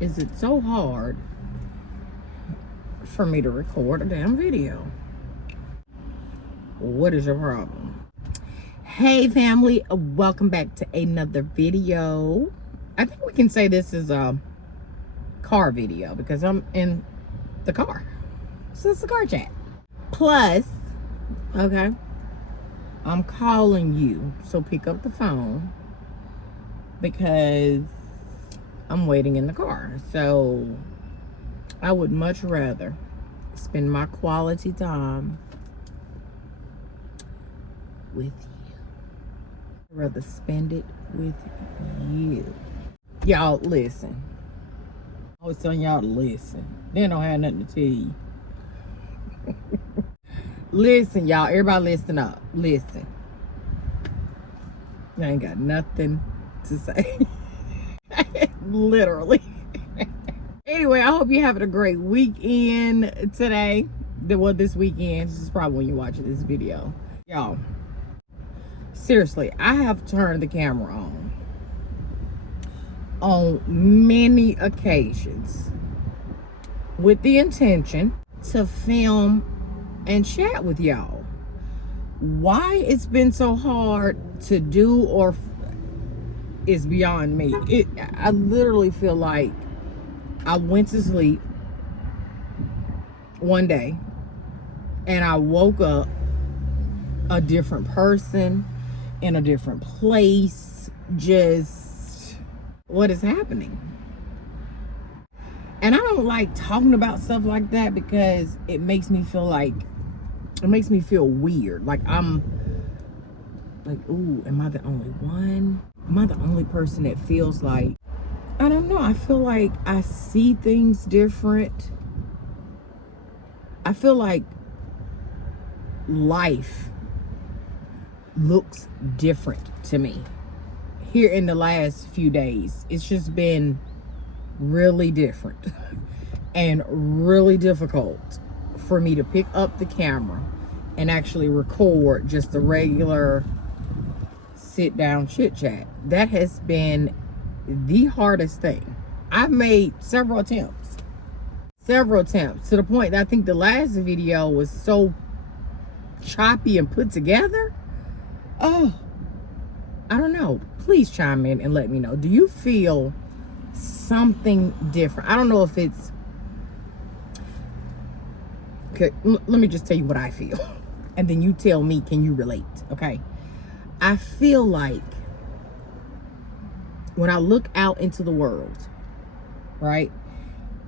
is it so hard for me to record a damn video? What is your problem? Hey family, welcome back to another video. I think we can say this is a car video because I'm in the car. So it's a car chat. Plus, okay, I'm calling you, so pick up the phone because I'm waiting in the car. So I would much rather spend my quality time with you. I'd rather spend it with you. Y'all listen. I was telling y'all to listen. They don't have nothing to tell you. Listen, y'all. Everybody listen up. Listen. I ain't got nothing to say. Literally. Anyway, I hope you're having a great weekend today. This weekend. This is probably when you're watching this video. Y'all, seriously, I have turned the camera on many occasions with the intention to film and chat with y'all. Why it's been so hard to do or is beyond me. I literally feel like I went to sleep one day and I woke up a different person in a different place. Just what is happening? And I don't like talking about stuff like that because it makes me feel weird. Like I'm like, ooh, am I the only one? Am I the only person that feels like, I don't know, I feel like I see things different. I feel like life looks different to me here in the last few days. It's just been really different and really difficult for me to pick up the camera and actually record just the regular sit down chit chat. That has been the hardest thing. I've made several attempts to the point that I think the last video was so choppy and put together. Oh, I don't know. Please chime in and let me know. Do you feel something different? I don't know if it's okay. Let me just tell you what I feel and then you tell me, can you relate? Okay, I feel like when I look out into the world, right,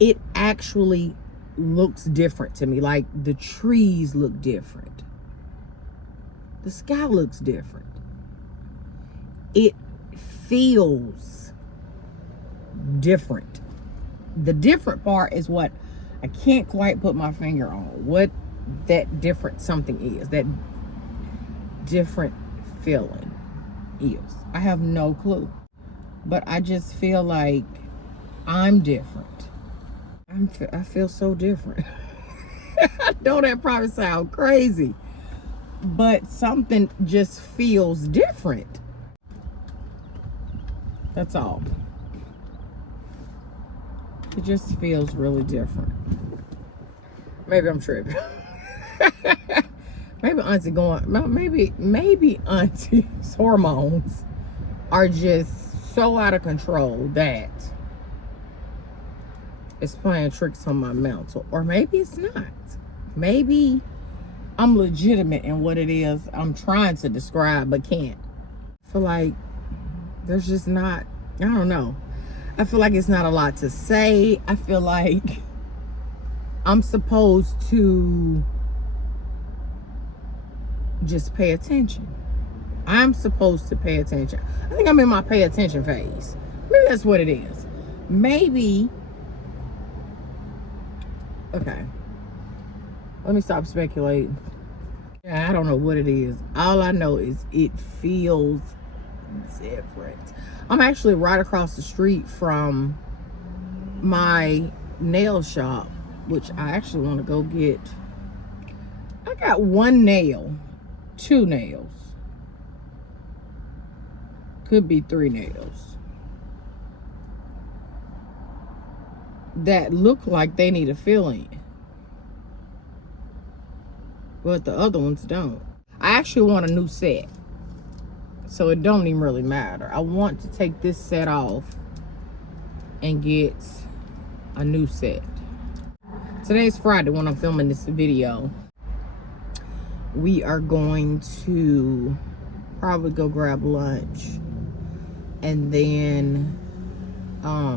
it actually looks different to me. Like the trees look different, the sky looks different, it feels different. The different part is what I can't quite put my finger on, what that different something is, that different feeling is. I have no clue, but I just feel like I'm different. I feel so different. I know that probably sounds crazy, but something just feels different. That's all. It just feels really different. Maybe I'm tripping. Maybe Auntie maybe Auntie's hormones are just so out of control that it's playing tricks on my mental. Or maybe it's not. Maybe I'm legitimate in what it is I'm trying to describe but can't. I feel like there's just not, I don't know. I feel like it's not a lot to say. I feel like I'm supposed to just pay attention. I'm supposed to pay attention. I think I'm in my pay attention phase. Maybe that's what it is. Maybe, okay, let me stop speculating. I don't know what it is. All I know is it feels different. I'm actually right across the street from my nail shop, which I actually want to go get. I got one nail, 2 nails, could be 3 nails. that look like they need a filling, but the other ones don't. I actually want a new set, so it don't even really matter. I want to take this set off and get a new set. Today's Friday when I'm filming this video. We are going to probably go grab lunch, and then I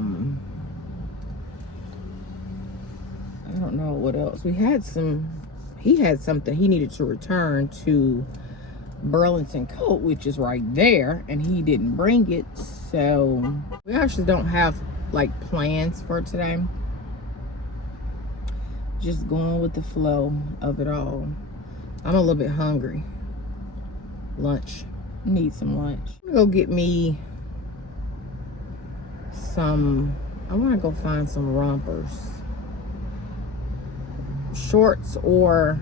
don't know what else. He had something he needed to return to Burlington Coat, which is right there, and he didn't bring it, so we actually don't have like plans for today. Just going with the flow of it all. I'm a little bit hungry. Lunch. Need some lunch. I'm gonna go get me some, I want to go find some rompers. Shorts or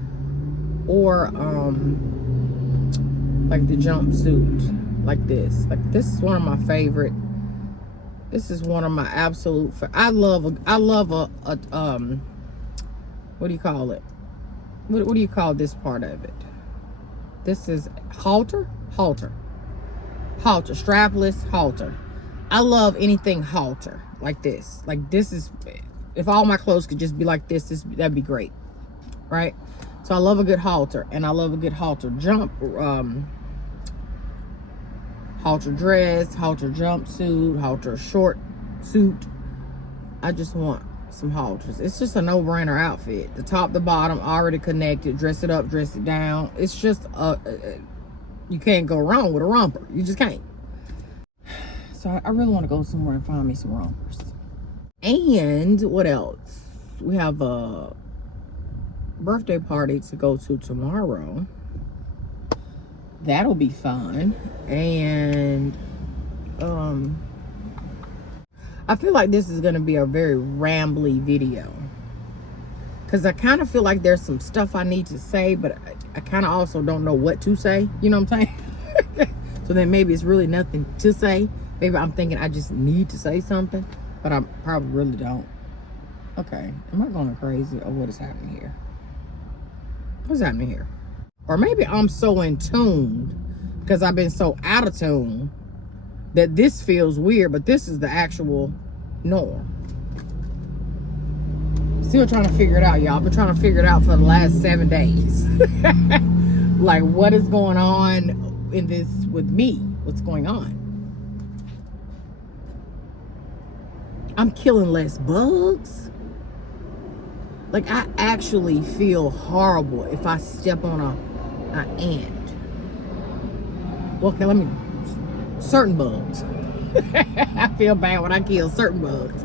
like the jumpsuit like this. Like this is one of my favorite. This is one of my absolute I love a what do you call it? What do you call this part of it? This is halter, strapless halter. I love anything halter like this. Like this is, if all my clothes could just be like this, that'd be great, right? So I love a good halter, and I love a good halter halter dress, halter jumpsuit, halter short suit. I just want some halters. It's just a no-brainer outfit. The top, the bottom, already connected. Dress it up, dress it down. It's just you can't go wrong with a romper. You just can't. So I really want to go somewhere and find me some rompers. And what else? We have a birthday party to go to tomorrow. That'll be fun. And I feel like this is going to be a very rambly video, because I kind of feel like there's some stuff I need to say, but I kind of also don't know what to say. You know what I'm saying? So then maybe it's really nothing to say. Maybe I'm thinking I just need to say something, but I probably really don't. Okay, am I going crazy, or what is happening here? What's happening here? Or maybe I'm so in tune because I've been so out of tune that this feels weird, but this is the actual norm. Still trying to figure it out, y'all. I've been trying to figure it out for the last 7 days. Like, what is going on in this with me? What's going on? I'm killing less bugs. Like, I actually feel horrible if I step on an ant. Well, okay, certain bugs. I feel bad when I kill certain bugs.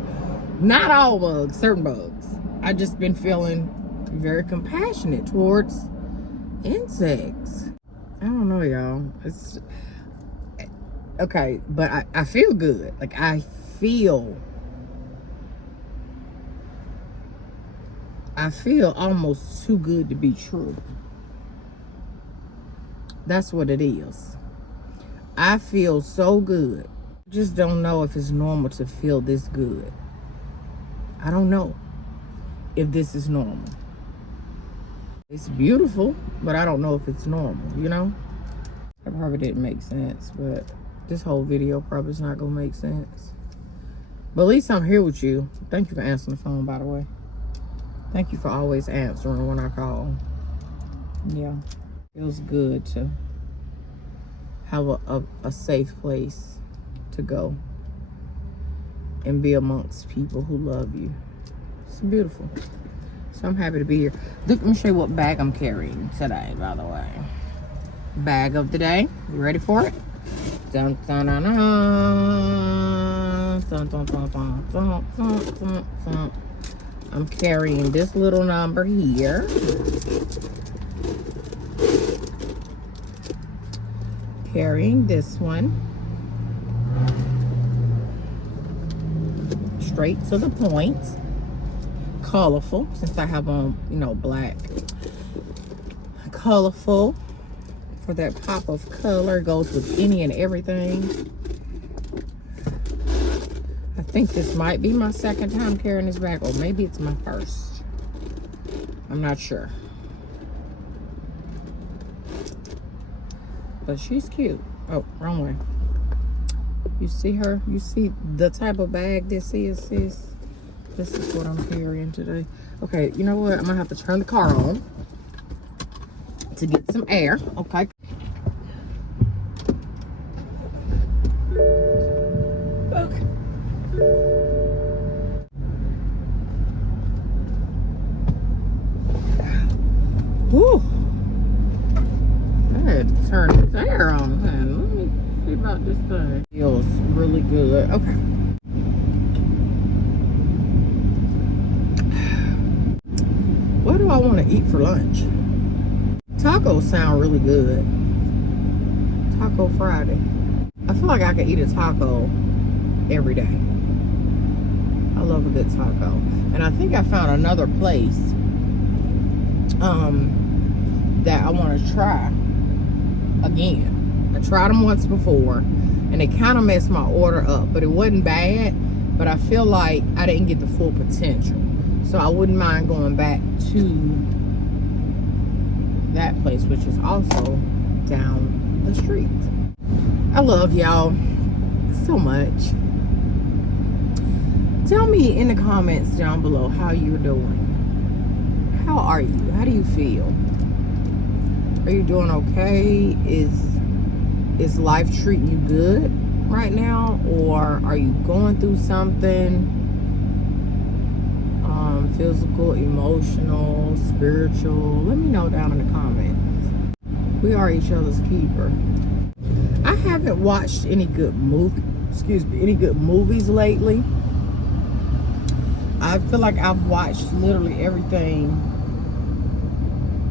Not all bugs, certain bugs. I just been feeling very compassionate towards insects. I don't know, y'all. It's okay, but I feel good. Like I feel almost too good to be true. That's what it is. I feel so good. Just don't know if it's normal to feel this good. I don't know if this is normal. It's beautiful, but I don't know if it's normal, you know? That probably didn't make sense, but this whole video probably is not gonna make sense. But at least I'm here with you. Thank you for answering the phone, by the way. Thank you for always answering when I call. Yeah, feels good to have a safe place to go and be amongst people who love you. It's beautiful. So I'm happy to be here. Let me show you what bag I'm carrying today, by the way. Bag of the day. You ready for it? Dun, dun, dun, dun. Dun, dun, dun, dun, dun, dun, dun, dun. I'm carrying this little number here. Carrying this one. Straight to the point. Colorful, since I have on, you know, black. Colorful. For that pop of color. Goes with any and everything. I think this might be my second time carrying this bag, or maybe it's my first. I'm not sure. But she's cute. Oh, wrong way. You see her? You see the type of bag this is, sis? This is what I'm carrying today. Okay, you know what? I'm gonna have to turn the car on to get some air. Okay. Okay. Whew. I had to turn this air on. Man, let me see about this thing. Feels really good. Okay. What do I want to eat for lunch? Tacos sound really good. Taco Friday. I feel like I could eat a taco every day. I love a good taco. And I think I found another place that I want to try again. I tried them once before and it kind of messed my order up, but it wasn't bad. But I feel like I didn't get the full potential. So I wouldn't mind going back to that place, which is also down the street. I love y'all so much. Tell me in the comments down below how you're doing. How are you? How do you feel? Are you doing okay? Is life treating you good right now? Or are you going through something? Physical, emotional, spiritual? Let me know down in the comments. We are each other's keeper. I haven't watched any good movies lately. I feel like I've watched literally everything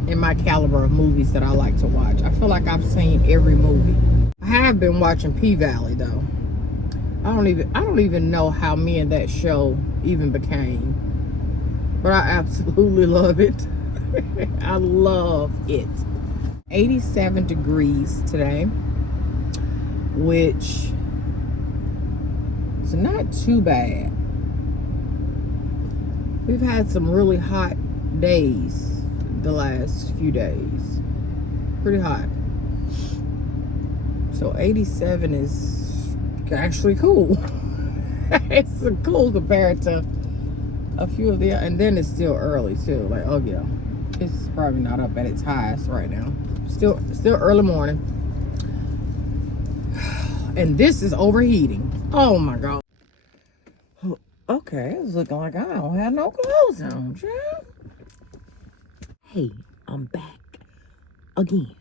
in my caliber of movies that I like to watch. I feel like I've seen every movie. I have been watching P-Valley though. I don't even know how me and that show even became. But I absolutely love it. I love it. 87 degrees today, which is not too bad. We've had some really hot days the last few days. Pretty hot. So 87 is actually cool. It's cool compared to a few of the, and then it's still early too. Like, oh yeah, it's probably not up at its highest right now. Still early morning, and this is overheating. Oh my god. Okay, it's looking like I don't have no clothes on, child. Hey, I'm back again.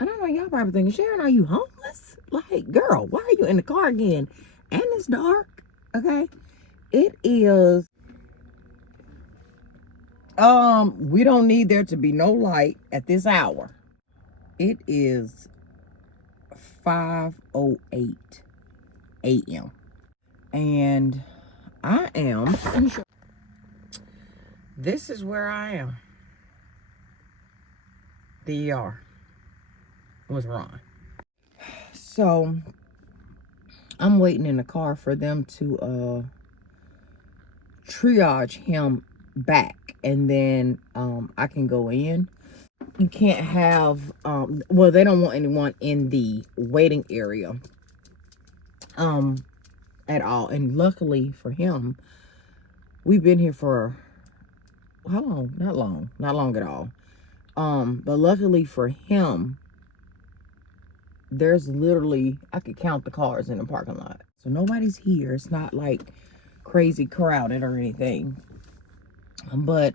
And I know y'all probably thinking, Sharon, are you homeless? Like, girl, why are you in the car again? And it's dark. Okay, it is. We don't need there to be no light at this hour. It is 5:08 a.m. and I am, this is where I am. The ER was Ron. So I'm waiting in the car for them to triage him back, and then I can go in. You can't have well, they don't want anyone in the waiting area at all. And luckily for him, we've been here for how long? Not long at all. But luckily for him, there's literally, I could count the cars in the parking lot, so nobody's here. It's not like crazy crowded or anything. But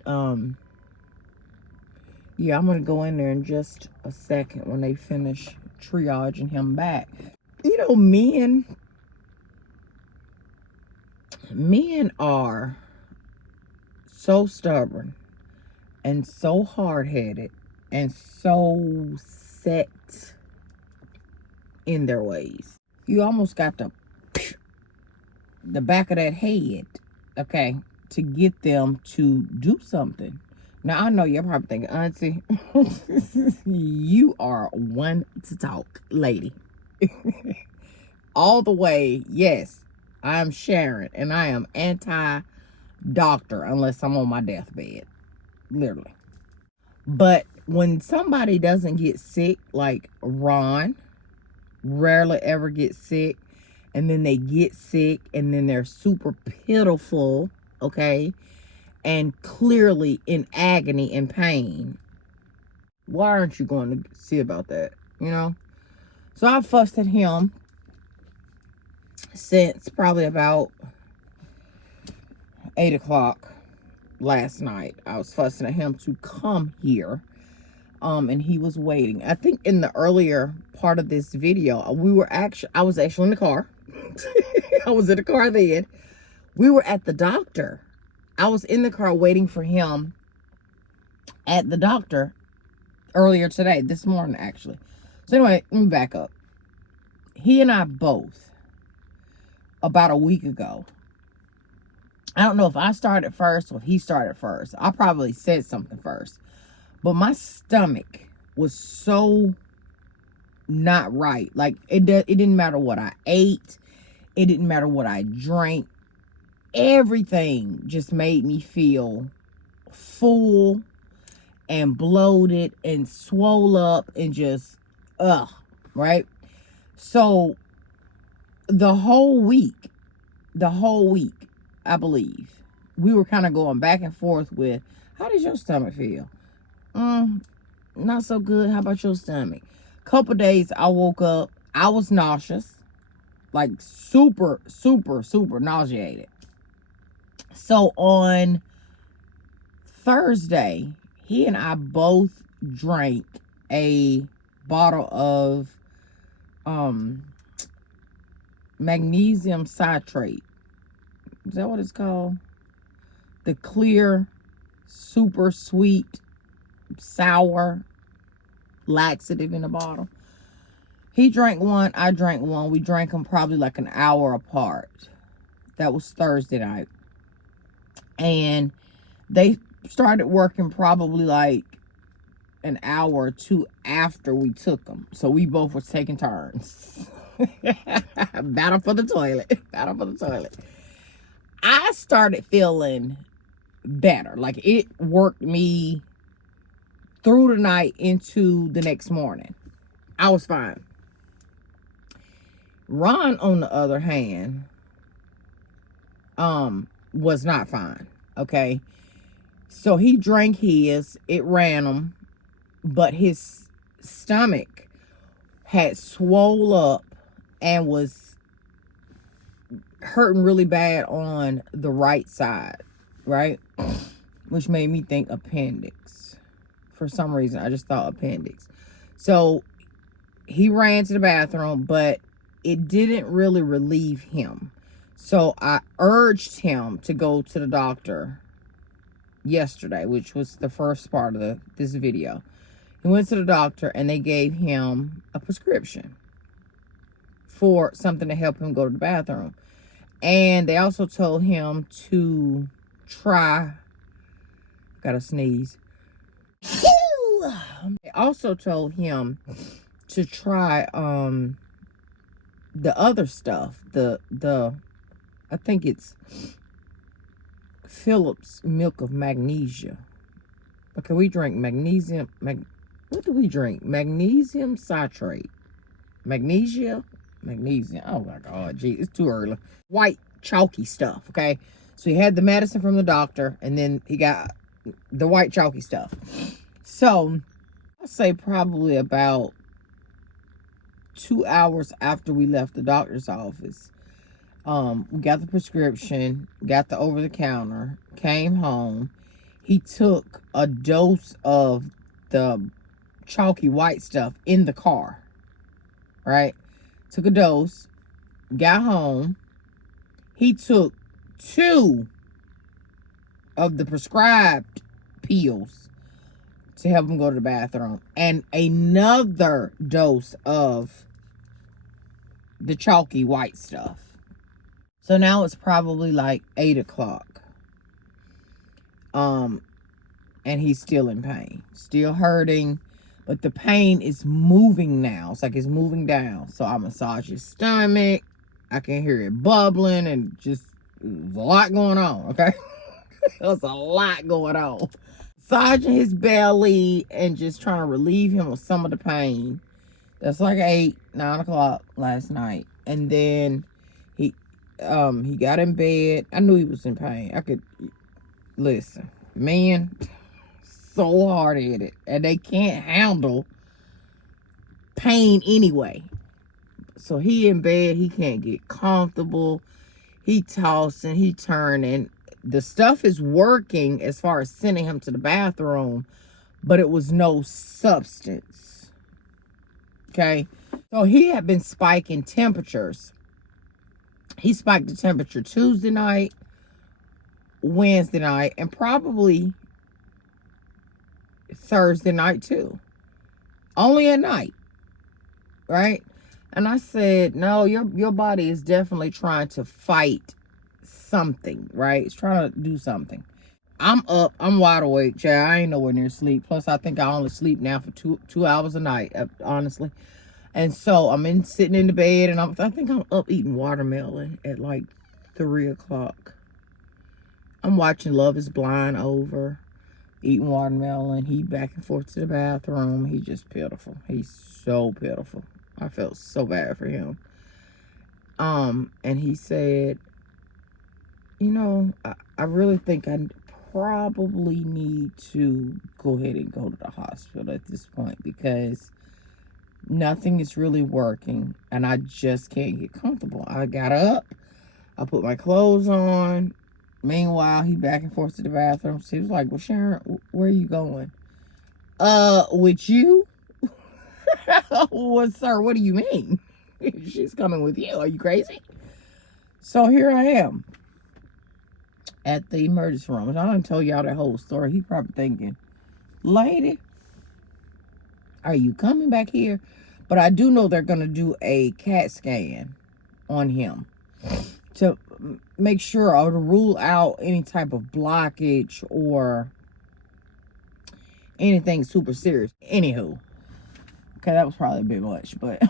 yeah, I'm gonna go in there in just a second when they finish triaging him back. You know, men are so stubborn and so hard-headed and so set in their ways. You almost got the back of that head, okay, to get them to do something. Now, I know you're probably thinking, Auntie, you are one to talk, lady. All the way, yes, I'm Sharon, and I am anti-doctor unless I'm on my deathbed. Literally. But when somebody doesn't get sick, like Ron, rarely ever gets sick, and then they get sick, and then they're super pitiful, okay, and clearly in agony and pain, why aren't you going to see about that, you know? So I fussed at him since probably about 8 o'clock last night. I was fussing at him to come here. And he was waiting. I think in the earlier part of this video, I was actually in the car. I was in the car then. We were at the doctor. I was in the car waiting for him at the doctor earlier today, this morning actually. So anyway, let me back up. He and I both, about a week ago, I don't know if I started first or if he started first. I probably said something first. But my stomach was so not right. Like, it didn't matter what I ate. It didn't matter what I drank. Everything just made me feel full and bloated and swole up and just, right? So, the whole week, I believe, we were kind of going back and forth with, how does your stomach feel? Not so good. How about your stomach? Couple days I woke up, I was nauseous, like super nauseated. So on Thursday, he and I both drank a bottle of magnesium citrate. Is that what it's called? The clear, super sweet, sour laxative in a bottle. He drank one, I drank one. We drank them probably like an hour apart. That was Thursday night. And they started working probably like an hour or two after we took them. So we both were taking turns. Battle for the toilet. I started feeling better. Like, it worked me through the night into the next morning. I was fine. Ron, on the other hand, was not fine. Okay. So he drank his, it ran him, but his stomach had swole up and was hurting really bad on the right side, right? Which made me think appendix. For some reason, I just thought appendix. So he ran to the bathroom, but it didn't really relieve him. So I urged him to go to the doctor yesterday, which was the first part of this video. He went to the doctor and they gave him a prescription for something to help him go to the bathroom. And they also told him to try, gotta sneeze. They also told him to try the other stuff, the I think it's Phillips milk of magnesia. Okay, we drink magnesium. What do we drink? Magnesium citrate. Magnesium. Oh my God, gee, it's too early. White chalky stuff. Okay, so he had the medicine from the doctor, and then he got the white chalky stuff. So I'll say probably about 2 hours after we left the doctor's office, we got the prescription, got the over-the-counter, came home. He took a dose of the chalky white stuff in the car, right? Took a dose, got home. He took 2 of the prescribed pills to help him go to the bathroom, and another dose of the chalky white stuff. So now it's probably like 8 o'clock. And he's still in pain, still hurting, but the pain is moving now. It's like it's moving down. So I massage his stomach, I can hear it bubbling and just there's a lot going on, okay? There's a lot going on. Massaging his belly and just trying to relieve him of some of the pain. That's like 9 o'clock last night. And then he got in bed. I knew he was in pain. I could listen. Man, so hard-headed. And they can't handle pain anyway. So he in bed, he can't get comfortable. He tossing, he turning. The stuff is working as far as sending him to the bathroom, but it was no substance. Okay? So he had been spiking temperatures. He spiked the temperature Tuesday night, Wednesday night, and probably Thursday night too. Only at night. Right? And I said, no, your body is definitely trying to fight something, right? It's trying to do something. I'm up. I'm wide awake, child. I ain't nowhere near sleep. Plus, I think I only sleep now for two hours a night, honestly. And so I'm sitting in the bed, and I think I'm up eating watermelon at like 3 o'clock. I'm watching Love is Blind over, eating watermelon. He back and forth to the bathroom. He's just pitiful. He's so pitiful. I felt so bad for him. And he said, you know, I really think I probably need to go ahead and go to the hospital at this point because nothing is really working and I just can't get comfortable. I got up, I put my clothes on. Meanwhile, he back and forth to the bathroom. So he was like, well, Sharon, where are you going? With you? Well, sir, what do you mean? She's coming with you. Are you crazy? So here I am at the emergency room. And I done told y'all that whole story. He probably thinking, lady, are you coming back here? But I do know they're going to do a CAT scan on him to make sure or to rule out any type of blockage or anything super serious. Anywho, okay, that was probably a bit much, but I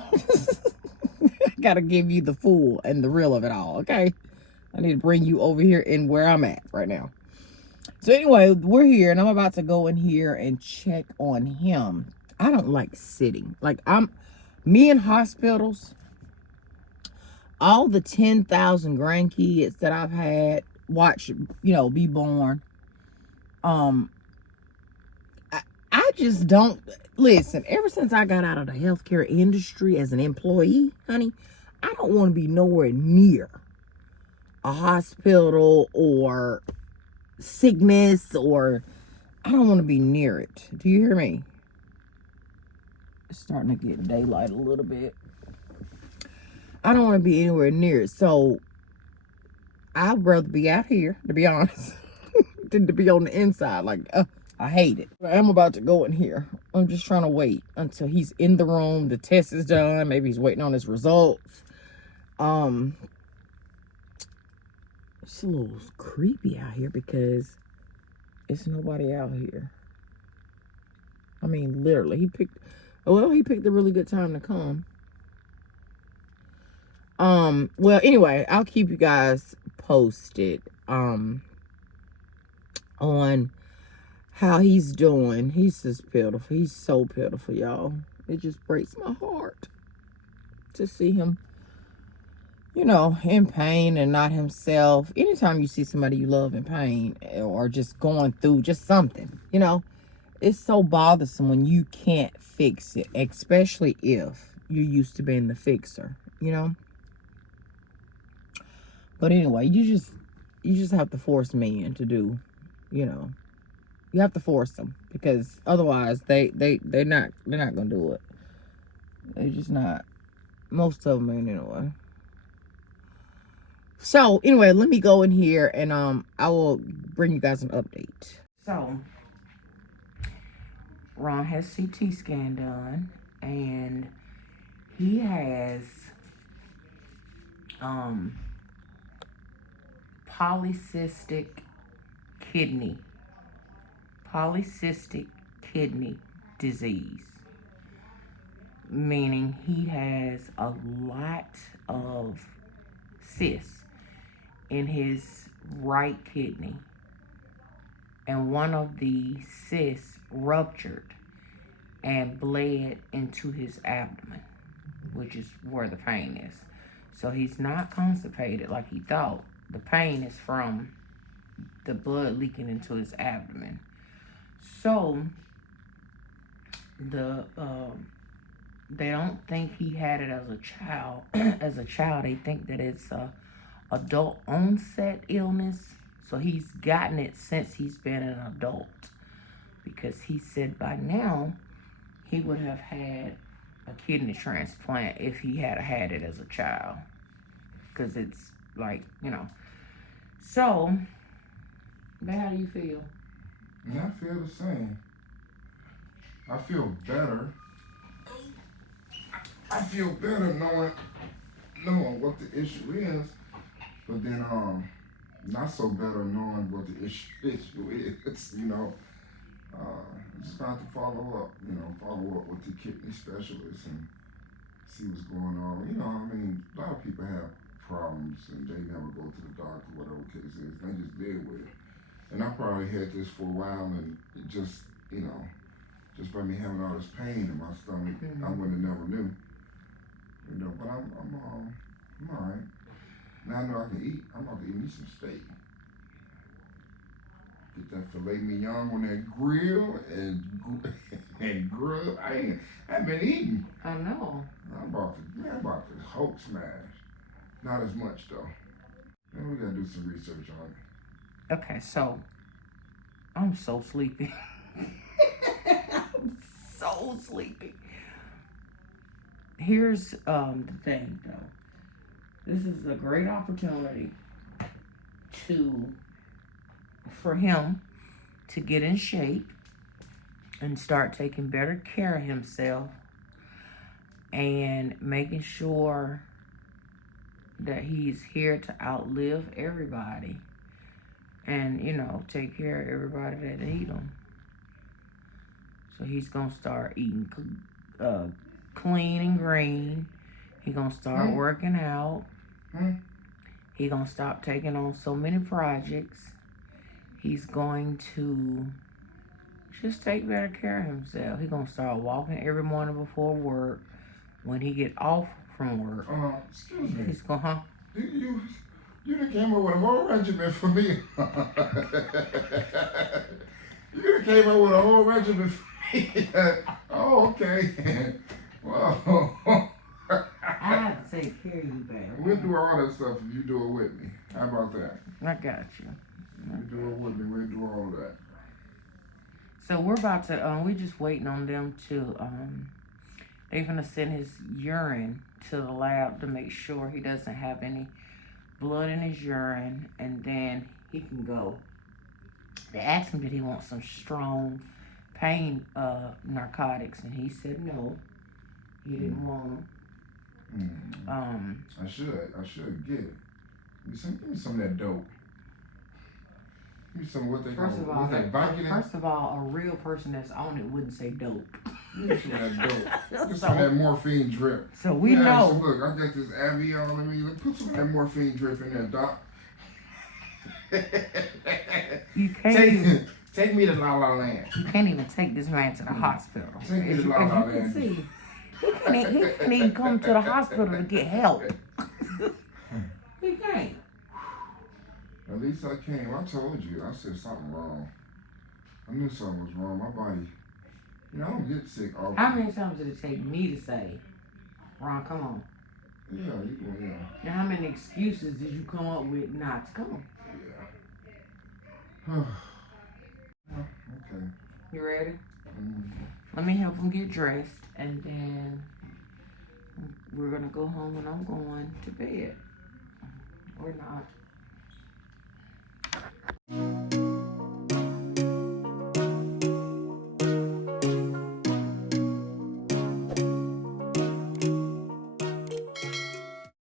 got to give you the full and the real of it all, okay? I need to bring you over here in where I'm at right now. So anyway, we're here and I'm about to go in here and check on him. I don't like sitting. Like me in hospitals, all the 10,000 grandkids that I've had watch, be born. I just don't, listen, ever since I got out of the healthcare industry as an employee, honey, I don't want to be nowhere near a hospital or sickness, or I don't want to be near it. Do you hear me? It's starting to get daylight a little bit. I don't want to be anywhere near it. So I'd rather be out here, to be honest, than to be on the inside. Like, I hate it. I'm about to go in here. I'm just trying to wait until he's in the room. The test is done. Maybe he's waiting on his results. It's a little creepy out here because it's nobody out here. I mean, literally, he picked a really good time to come. Well, anyway, I'll keep you guys posted, on how he's doing. He's just pitiful. He's so pitiful, y'all. It just breaks my heart to see him, in pain and not himself. Anytime you see somebody you love in pain or just going through just something, it's so bothersome when you can't fix it, especially if you're used to being the fixer, But anyway, you just have to force men to do, you have to force them because otherwise they're not gonna do it. They're just not. Most of them ain't anyway. So anyway, let me go in here and I will bring you guys an update. So Ron has CT scan done and he has polycystic kidney disease, meaning he has a lot of cyst in his right kidney. And one of the cysts ruptured and bled into his abdomen, which is where the pain is. So he's not constipated like he thought. The pain is from the blood leaking into his abdomen. So they don't think he had it as a child. As a child, they think that it's a adult onset illness. So he's gotten it since he's been an adult, because he said by now he would have had a kidney transplant if he had had it as a child, because it's like, you know. So, man, how do you feel? I feel the same. I feel better. I feel better knowing what the issue is, but then not so better knowing what the issue is. You know, just got to follow up with the kidney specialist and see what's going on. You know, I mean, a lot of people have problems and they never go to the doctor, whatever the case is. They just deal with it. And I probably had this for a while, and it just, you know, just by me having all this pain in my stomach, I would have never knew. You know, but I'm all right. Now I know I can eat. I'm about to eat me some steak. Get that filet mignon on that grill and grill. I ain't been eating. I know. I'm about to Hulk smash. Not as much though. Then we gotta do some research on it. Okay, so I'm so sleepy. I'm so sleepy. Here's the thing though. This is a great opportunity for him to get in shape and start taking better care of himself and making sure that he's here to outlive everybody and, you know, take care of everybody that need him. So he's gonna start eating clean and green. He's gonna start working out. He's gonna stop taking on so many projects. He's going to just take better care of himself. He's gonna start walking every morning before work. When he get off from work, excuse me. he's gonna, You done came up with a whole regimen for me. You done came up with a whole regimen for me. Oh, okay. Well, I have to take care of you, baby. We'll do all that stuff if you do it with me. How about that? I got you. You do it with me, we'll do all of that. So we're about to, we're just waiting on them to, they're gonna send his urine to the lab to make sure he doesn't have any blood in his urine, and then he can go. They asked him did he want some strong pain narcotics, and he said no, he didn't want them. I should get it. Give me some of that dope. Give me some what they call it. First of all, a real person that's on it wouldn't say dope. Give me some of that dope. Just some of that morphine drip. So we know. So look, I got this Avion on me. Look, put some of that morphine drip in there, doc. You can't take me to La La Land. You can't even take this man to the hospital. Take me to La La Land. See, he can't even come to the hospital to get help. He can't. At least I came. I told you. I said something wrong. I knew something was wrong. My body. You know, I don't get sick all the time. How many times did it take me to say, Ron, come on? Yeah, you go, yeah. And how many excuses did you come up with not to come? Yeah. Okay. You ready? Mm-hmm. Let me help him get dressed, and then we're going to go home, and I'm going to bed. Or not.